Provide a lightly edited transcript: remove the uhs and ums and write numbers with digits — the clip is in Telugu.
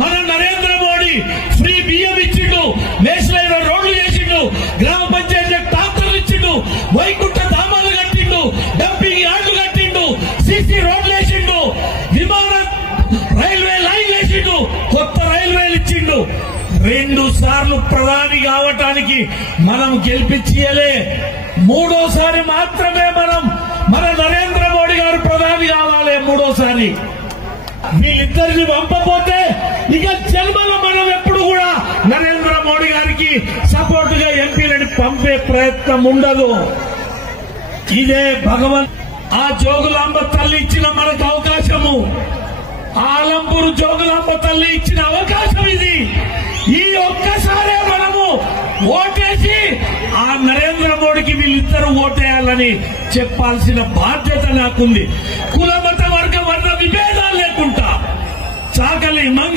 మన నరేంద్ర మోడీ ఫ్రీ బియ్యం ఇచ్చిండు, నేషనల్ రోడ్లు చేసిండు, గ్రామ పంచాయతీ ట్రాక్టర్లు ఇచ్చిండు, వైకుంఠ ధామాలు కట్టిండు, డంపింగ్ యార్డులు కట్టిండు, సిసి రోడ్లు వేసిండు, విమాన రైల్వే లైన్ వేసిండు, కొత్త రైల్వేలు ఇచ్చిండు. 2 సార్లు ప్రధాని కావటానికి మనం గెలిపించలే. 3వసారి మాత్రమే మన నరేంద్ర మోడీ గారు ప్రధాని కావాలి. 3వసారి వీళ్ళిద్దరిని పంపపోతే ఇక జన్మలో మనం ఎప్పుడు కూడా నరేంద్ర మోడీ గారికి సపోర్ట్ గా ఎంపీలని పంపే ప్రయత్నం ఉండదు. ఇదే భగవంత్ ఆ జోగులాంబ తల్లి ఇచ్చిన మనకు అవకాశము, ఆలంపూరు జోగులాంబ తల్లి ఇచ్చిన అవకాశం ఇది. ఈ ఒక్కసారే మనము ఓటేసి ఆ నరేంద్ర మోడీకి వీళ్ళిద్దరూ ఓటేయాలని చెప్పాల్సిన బాధ్యత నాకుంది. కుల మత వర్గ వర్ణ విభేదాలు లేకుండా చాకలి మంగ